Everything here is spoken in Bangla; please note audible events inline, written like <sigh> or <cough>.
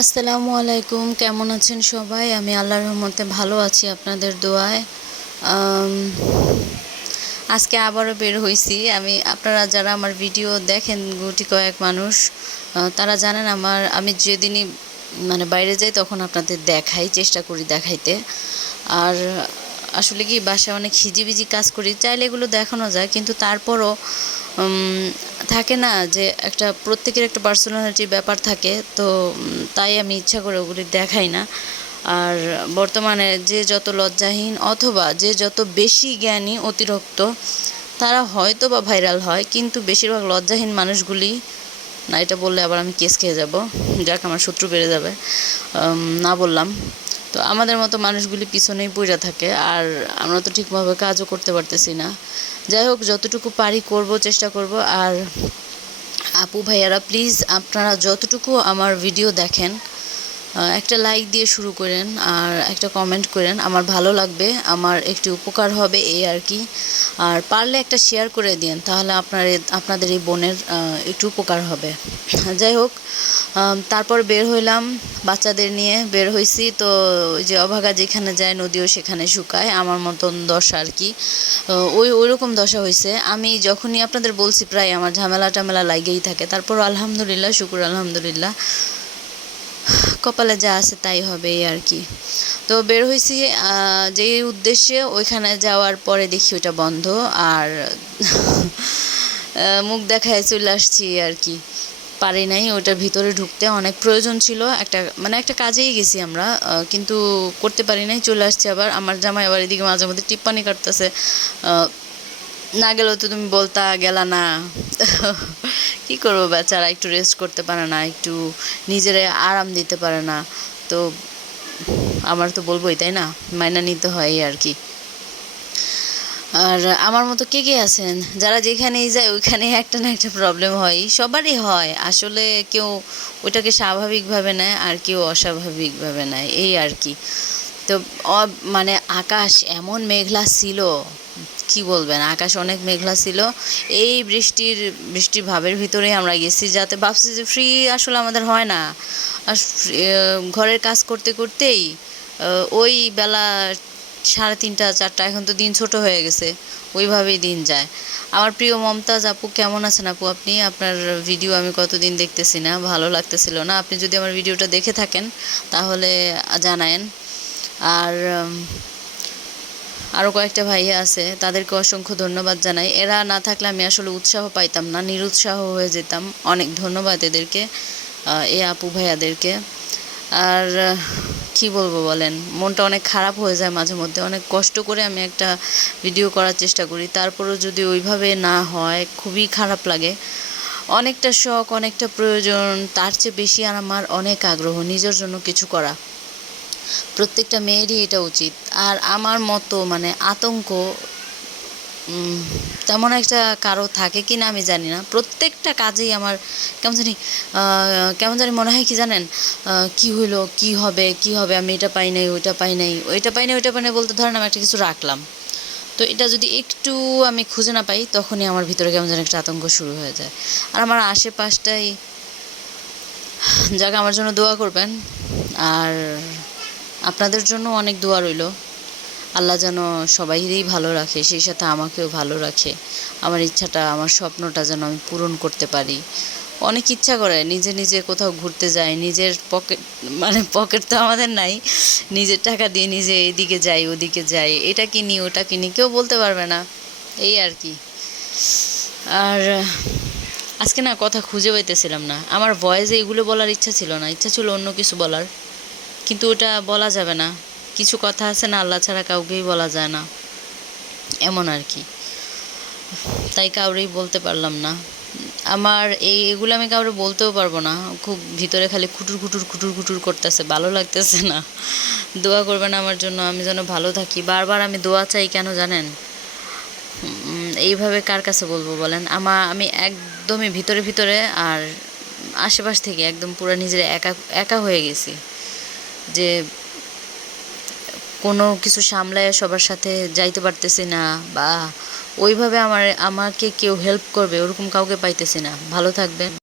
আসসালামু আলাইকুম, কেমন আছেন সবাই? আমি আল্লাহর রহমতে ভালো আছি আপনাদের দোয়ায়। আজকে আবারও বের হয়েছি আমি, আপনারা যারা আমার ভিডিও দেখেন, গুটি কয়েক মানুষ তারা জানেন আমার, আমি যেদিনই মানে বাইরে যাই তখন আপনাদের দেখাই, চেষ্টা করি দেখাইতে। আর আসলে কি, বাসায় অনেক হিজিবিজি কাজ করি, চাইলে এগুলো দেখানো যায়, কিন্তু তারপরও থাকে না যে একটা প্রত্যেকের একটা পার্সোনালিটির ব্যাপার থাকে, তো তাই আমি ইচ্ছা করে ওগুলি দেখাই না। আর বর্তমানে যে যত লজ্জাহীন অথবা যে যত বেশি জ্ঞানী অতিরিক্ত, তারা হয়তো বা ভাইরাল হয়, কিন্তু বেশিরভাগ লজ্জাহীন মানুষগুলি, না, এটা বললে আবার আমি কেস খেয়ে যাব, যাক, আমার শত্রু বেড়ে যাবে না বললাম। তো, আমাদের মতো মানুষগুলি পিছনেই পড়ে থাকে, আর আমরা তো ঠিকভাবে কাজও করতে পারতেছি না। যাই হোক, যতটুকু পারি করব, চেষ্টা করব। আর আপু ভাইয়ারা প্লিজ আপনারা যতটুকু আমার ভিডিও দেখেন একটা লাইক দিয়ে শুরু করেন আর একটা কমেন্ট করেন, আমার ভালো লাগবে, আমার একটু উপকার হবে এই আর কি। আর পারলে একটা শেয়ার করে দিন তাহলে আপনার আপনাদের এই বোনের একটু উপকার হবে। যাই হোক তারপর বের হইলাম বাচ্চাদের নিয়ে, বের হইছি তো যে অভাগা যেখানে যায় নদীও সেখানে শুকায়, আমার মতন দশা আর কি। ওই ওই রকম দশা হয়েছে আমি যখনই আপনাদের বলছি প্রায় আমার ঝামেলা টামেলা লাগেই থাকে তারপর আলহামদুলিল্লাহ, শুকুর আলহামদুলিল্লাহ। কপালে যা আছে তাই হবে আর কি। তো বের হয়েছি আহ, যে উদ্দেশ্যে ওইখানে যাওয়ার পরে দেখি ওটা বন্ধ আর <laughs> মুখ দেখায় চলে আসছি আর কি। পারি নাই ওটার ভিতরে ঢুকতে অনেক প্রয়োজন ছিল একটা মানে একটা কাজেই গেছি আমরা কিন্তু করতে পারি নাই চলে আসছি আবার। আমার জামাই আবার এদিকে মাঝে মধ্যে টিপ্পানি কাটতেছে না গেলেও তো তুমি বলতা গেলা না। <laughs> কি করব বেচারা? একটু রেস্ট করতে পারে না, একটু নিজের আরাম দিতে পারে না। তো আমার তো বলবোই, তাই না? মাইনা নিতে হয় আর কি। আর আমার মতো কে কে আছেন? যারা যেখানেই যায় ওইখানে একটা না একটা প্রবলেম হয়। সবারই হয়। আসলে কেউ ওটাকে স্বাভাবিকভাবে নেয় আর কেউ অস্বাভাবিকভাবে নেয়। এই আর কি। তো মানে আকাশ এমন মেঘলা ছিল কি বলবেন? আকাশ অনেক মেঘলা ছিল। এই বৃষ্টির বৃষ্টির ভাবের ভিতরেই আমরা গেছি যাতে ভাবছি যে ফ্রি আসলে আমাদের হয় না। আর ঘরের কাজ করতে করতেই ওই বেলা সাড়ে তিনটা, চারটা এখন তো দিন ছোট হয়ে গেছে। ওইভাবেই দিন যায়। আমার প্রিয় মমতাজ আপু, কেমন আছেন আপু আপনি? আপনার ভিডিও আমি কতদিন দেখতেছি না, ভালো লাগতেছিল না। আপনি যদি আমার ভিডিওটা দেখে থাকেন, তাহলে জানায়েন। আর আরও কয়েকটা ভাইয়া আছে, তাদেরকে অসংখ্য ধন্যবাদ জানাই। এরা না থাকলে আমি আসলে উৎসাহ পাইতাম না, নিরুৎসাহ হয়ে যেতাম। অনেক ধন্যবাদ এদেরকে এ আপু ভাইয়াদেরকে। আর কি বলব বলেন, মনটা অনেক খারাপ হয়ে যায় মাঝে মধ্যে। অনেক কষ্ট করে আমি একটা ভিডিও করার চেষ্টা করি। তারপরেও যদি ওইভাবে না হয়, খুবই খারাপ লাগে। অনেকটা শখ, অনেকটা প্রয়োজন, তার চেয়ে বেশি আর আমার অনেক আগ্রহ, নিজের জন্য কিছু করা। প্রত্যেকটা মেয়েরই এটা উচিত। আর আমার মতো মানে আতঙ্ক তেমন একটা কারও থাকে কি না আমি জানি না। প্রত্যেকটা কাজেই আমার কেমন জানি কেমন জানি মনে হয় কি জানেন? কি হইল, কি হবে কি হবে, আমি এটা পাই নাই, ওইটা পাই নাই, ওইটা পাই নাই, ওইটা পাই নাই বলতে ধরেন আমি একটা কিছু রাখলাম। তো এটা যদি একটু আমি খুঁজে না পাই, তখনই আমার ভিতরে কেমন যেন একটা আতঙ্ক শুরু হয়ে যায়। আর আমার আশেপাশটাই, যাকে আমার জন্য দোয়া করবেন। আর আপনাদের জন্য অনেক দোয়া রইল। আল্লাহ যেন সবাইরই ভালো রাখে, সেই সাথে আমাকেও ভালো রাখে। আমার ইচ্ছাটা, আমার স্বপ্নটা যেন আমি পূরণ করতে পারি। অনেক ইচ্ছা করে, নিজে নিজে কোথাও ঘুরতে যাই, নিজের পকেট মানে পকেট তো আমাদের নাই, নিজের টাকা দিয়ে নিজে এদিকে যাই, ওদিকে যাই, এটা কিনি, ওটা কিনি, কেউ বলতে পারবে না, এই আর কি। আর আজকে না কথা খুঁজে পাইতেছিলাম না, আমার ভয়েসে এগুলো বলার ইচ্ছা ছিল না, ইচ্ছা ছিল অন্য কিছু বলার। কিন্তু ওটা বলা যাবে না। কিছু কথা আছে না, আল্লাহ ছাড়া কাউকেই বলা যায় না। এমন আর কি। তাই কাউরেই বলতে পারলাম না। আমার এই, এগুলো আমি কাউরে বলতেও পারব না। খুব ভিতরে খালি খুটুর খুটুর খুটুর খুটুর করতেছে, ভালো লাগতেছে না। দোয়া করবেন আমার জন্য, আমি যেন ভালো থাকি। বারবার আমি দোয়া চাই কেন জানেন? এইভাবে কার কাছে বলব বলেন? আমার আমি একদমই ভিতরে ভিতরে আর আশেপাশ থেকে একদম পুরো নিজের একা একা হয়ে গেছি। যে কোনো কিছু সামলায় সবার সাথে যাইতে পারতেছি না বা ওইভাবে আমার, আমাকে কেউ হেল্প করবে, ওরকম কাউকে পাইতেছি না। ভালো থাকবেন।